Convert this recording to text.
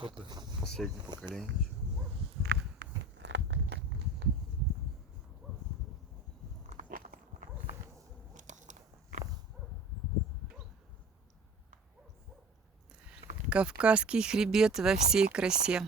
фото. Последнее поколение. Кавказский хребет во всей красе.